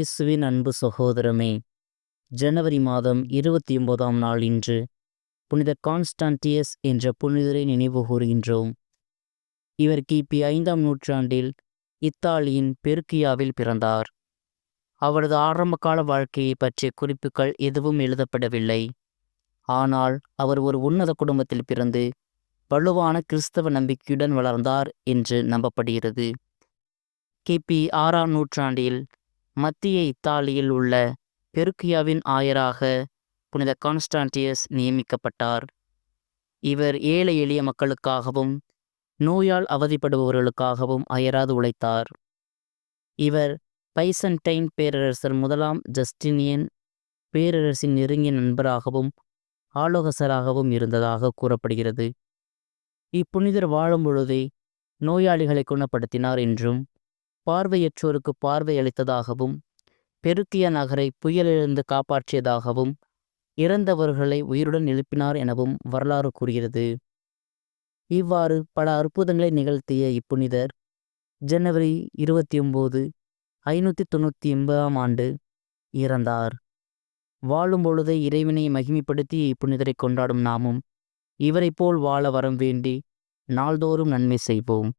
இயேசுவின் அன்பு சகோதரமே ஜனவரி மாதம் இருபத்தி ஒன்பதாம் நாள் இன்று புனித கான்ஸ்டான்டியஸ் என்ற புனிதரை நினைவு கூறுகின்றோம். இவர் கிபி ஐந்தாம் நூற்றாண்டில் இத்தாலியின் பெருக்கியாவில் பிறந்தார். அவரது ஆரம்பகால வாழ்க்கையை பற்றிய குறிப்புகள் எதுவும் எழுதப்படவில்லை. ஆனால் அவர் ஒரு உன்னத குடும்பத்தில் பிறந்து வலுவான கிறிஸ்தவ நம்பிக்கையுடன் வளர்ந்தார் என்று நம்பப்படுகிறது. கிபி ஆறாம் நூற்றாண்டில் மத்திய இத்தாலியில் உள்ள பெருக்கியாவின் ஆயராக புனித கான்ஸ்டான்டியஸ் நியமிக்கப்பட்டார். இவர் ஏழை எளிய மக்களுக்காகவும் நோயால் அவதிப்படுபவர்களுக்காகவும் அயராது உழைத்தார். இவர் பைசன்டைன் பேரரசர் முதலாம் ஜஸ்டினியன் பேரரசின் நெருங்கிய நண்பராகவும் ஆலோசகராகவும் இருந்ததாக கூறப்படுகிறது. இப்புனிதர் வாழும் பொழுதே நோயாளிகளை குணப்படுத்தினார் என்றும் பார்வையற்றோருக்கு பார்வை அளித்ததாகவும் பெருக்கிய நகரை புயலிலிருந்து காப்பாற்றியதாகவும் இறந்தவர்களை உயிருடன் எழுப்பினார் எனவும் வரலாறு கூறுகிறது. இவ்வாறு பல அற்புதங்களை நிகழ்த்திய இப்புனிதர் ஜனவரி இருபத்தி ஒம்பது ஐநூற்றி தொண்ணூற்றி எண்பதாம் ஆண்டு இறந்தார். வாழும் பொழுதே இறைவனை மகிமைப்படுத்தி இப்புனிதரை கொண்டாடும் நாமும் இவரைப் போல் வாழ வரம் வேண்டி நாள்தோறும் நன்மை செய்வோம்.